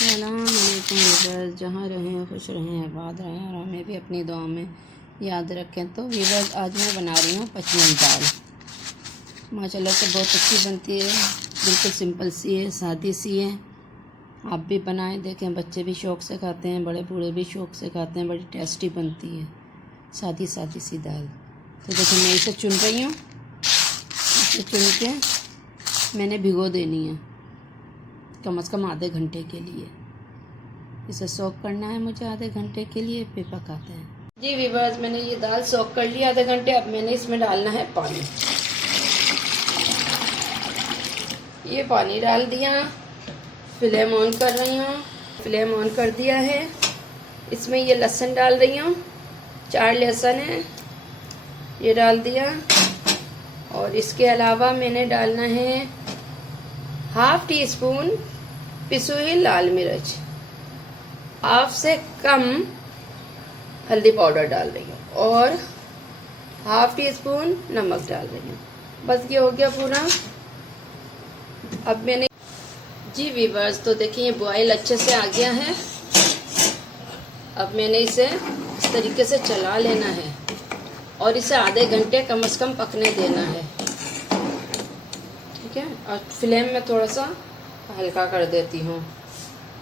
Viewers, जहाँ रहें खुश रहें, आबाद रहें और हमें भी अपनी दुआ में याद रखें। तो वीवर्स, आज मैं बना रही हूँ पचमेल दाल। माशाल्लाह से बहुत अच्छी बनती है, बिल्कुल सिंपल सी है, सादी सी है। आप भी बनाएं, देखें, बच्चे भी शौक़ से खाते हैं, बड़े बूढ़े भी शौक़ से खाते हैं। बड़ी टेस्टी बनती है सादी सादी सी दाल। तो देखिए, मैं इसे चुन रही हूँ। इसे चुन के मैंने भिगो देनी है कम से कम आधे घंटे के लिए। इसे सोक करना है मुझे आधे घंटे के लिए, फिर पकाते हैं। जी वीवर्स, मैंने ये दाल सोक कर ली आधे घंटे। अब मैंने इसमें डालना है पानी। ये पानी डाल दिया, फ्लेम ऑन कर रही हूँ। फ्लेम ऑन कर दिया है। इसमें ये लहसुन डाल रही हूँ, 4 लहसुन है, ये डाल दिया। और इसके अलावा मैंने डालना है ½ टीस्पून पिसी हुई लाल मिर्च, ½ से कम हल्दी पाउडर डाल रही हूँ और ½ टीस्पून नमक डाल रही हूँ। बस ये हो गया पूरा। अब मैंने जी वीवर्स, तो देखिए ये बॉयल अच्छे से आ गया है। अब मैंने इसे इस तरीके से चला लेना है और इसे आधे घंटे कम से कम पकने देना है, ठीक है। और फ्लेम में थोड़ा सा हल्का कर देती हूँ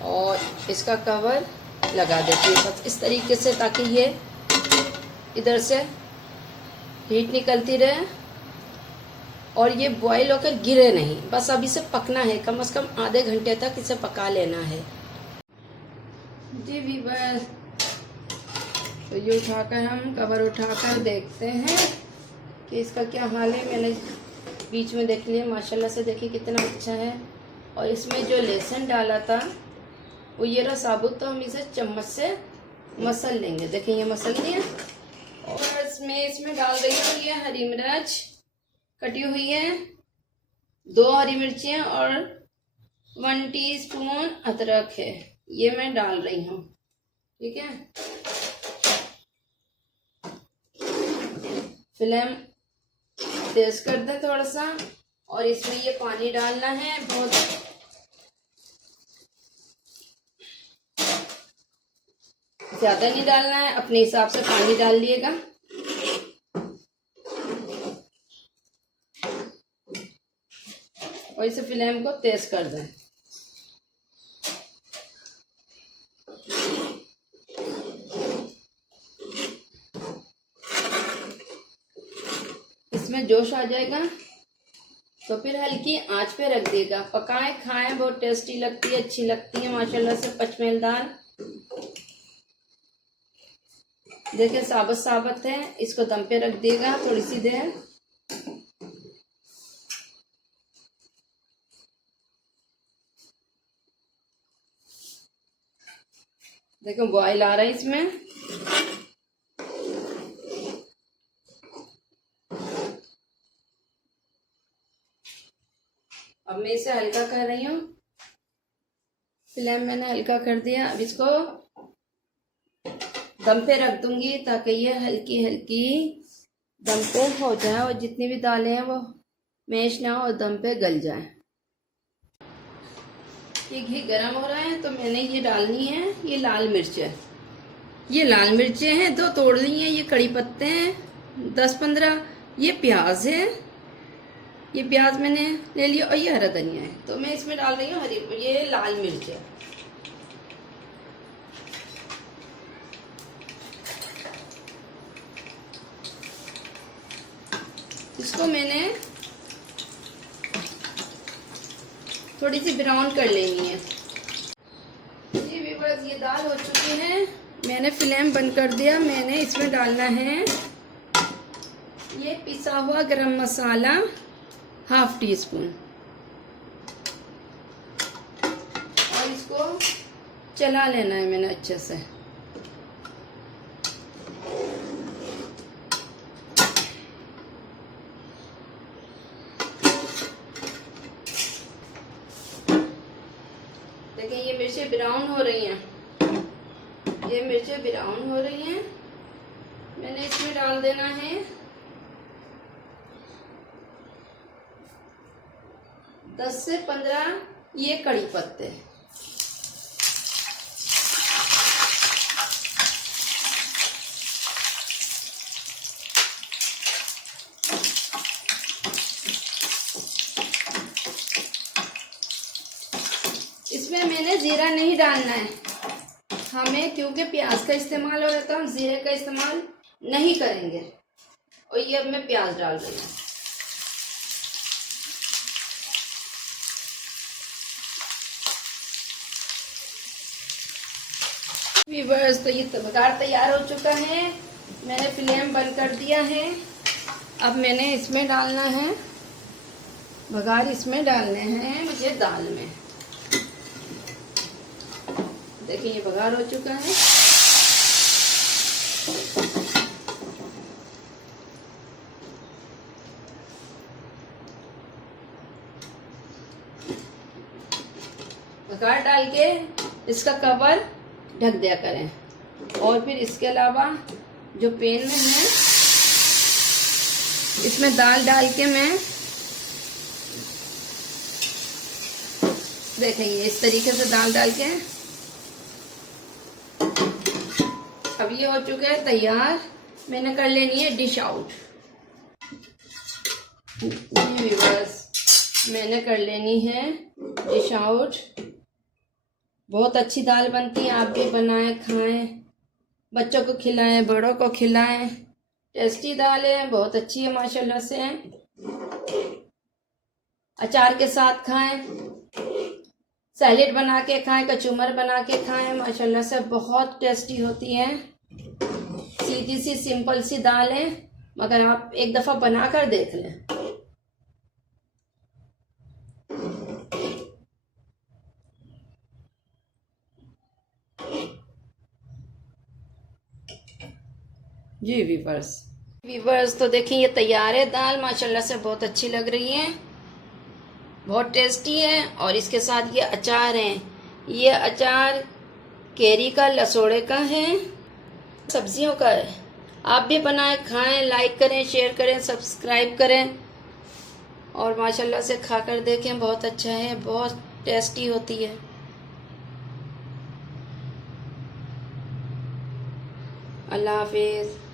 और इसका कवर लगा देती हूँ बस इस तरीके से, ताकि ये इधर से हीट निकलती रहे और ये बॉईल होकर गिरे नहीं। बस अब इसे पकना है, कम से कम आधे घंटे तक इसे पका लेना है। जी वीवर्स, तो ये उठाकर हम कवर उठाकर देखते हैं कि इसका क्या हाल है। मैंने बीच में देख लिया, माशाल्लाह से देखिए कितना अच्छा है। और इसमें जो लहसुन डाला था वो ये रहा साबुत, तो हम इसे चम्मच से मसल लेंगे। देखिए ये मसल दिया। और इसमें डाल रही हूँ ये हरी मिर्च कटी हुई है, 2 हरी मिर्चियाँ और 1 टीस्पून अदरक है, ये मैं डाल रही हूँ, ठीक है। फ्लेम तेज कर दें थोड़ा सा और इसमें ये पानी डालना है। बहुत ज्यादा नहीं डालना है, अपने हिसाब से पानी डाल लिएगा। और इसे फ्लेम को तेज कर दें। इसमें जोश आ जाएगा तो फिर हल्की आंच पे रख देगा। पकाएं, खाएं, बहुत टेस्टी लगती है, अच्छी लगती है माशाल्लाह से पचमेल दाल। देखिए साबुत साबुत है, इसको दम पे रख देगा थोड़ी सी देर। देखो बॉयल आ रहा है इसमें। अब मैं इसे हल्का कर रही हूँ, फ्लेम मैंने हल्का कर दिया। अब इसको दम पे रख दूंगी ताकि ये हल्की हल्की दम पे हो जाए और जितनी भी दालें हैं वो मैश ना हो और दम पे गल जाए। ये घी गरम हो रहा है तो मैंने ये डालनी है, ये लाल मिर्च है। ये लाल मिर्चें हैं 2 तोड़ ली हैं। ये कड़ी पत्ते हैं 10-15। ये प्याज है, ये प्याज मैंने ले लिया और ये हरा धनिया है। तो मैं इसमें डाल रही हूँ ये लाल मिर्च है। इसको मैंने थोड़ी सी ब्राउन कर लेनी है। जी व्यूअर्स, ये दाल हो चुकी है। मैंने फ्लेम बंद कर दिया। मैंने इसमें डालना है ये पिसा हुआ गरम मसाला ½ टीस्पून और इसको चला लेना है मैंने अच्छे से। देखिए ये मिर्चें ब्राउन हो रही हैं, ये मिर्चें ब्राउन हो रही हैं। मैंने इसमें डाल देना है 10 से 15 ये कड़ी पत्ते। मैंने जीरा नहीं डालना है हमें, क्योंकि प्याज का इस्तेमाल हो रहा था, हम जीरे का इस्तेमाल नहीं करेंगे। और ये अब मैं प्याज डाल रही हूँ। व्यूअर्स, तो ये बघार तैयार हो चुका है। मैंने फ्लेम बंद कर दिया है। अब मैंने इसमें डालना है बघार, इसमें डालने हैं मुझे दाल में। देखिए ये बघार हो चुका है। बघार डाल के इसका कवर ढक दिया करें। और फिर इसके अलावा जो पैन में है इसमें दाल डाल के मैं देखेंगे इस तरीके से दाल डाल के। अब ये हो चुके हैं तैयार। मैंने कर लेनी है डिश आउट। जी व्यूअर्स, मैंने कर लेनी है डिश आउट। बहुत अच्छी दाल बनती है, आप भी बनाएं, खाएं, बच्चों को खिलाएं, बड़ों को खिलाएं। टेस्टी दाल है, बहुत अच्छी है माशाल्लाह से। अचार के साथ खाएं, सैलेड बना के खाएं, कचूमर बना के खाएं, माशाल्लाह से बहुत टेस्टी होती है। सीधी सी सिंपल सी दाल है, मगर आप एक दफ़ा बना कर देख लें। जी वीवर्स, तो देखिए ये तैयार है दाल, माशाल्लाह से बहुत अच्छी लग रही है, बहुत टेस्टी है। और इसके साथ ये अचार है। ये अचार कैरी का, लसोड़े का है, सब्जियों का है। आप भी बनाएं, खाएं, लाइक करें, शेयर करें, सब्सक्राइब करें और माशाल्लाह से खाकर देखें, बहुत अच्छा है, बहुत टेस्टी होती है। अल्लाह हाफिज़।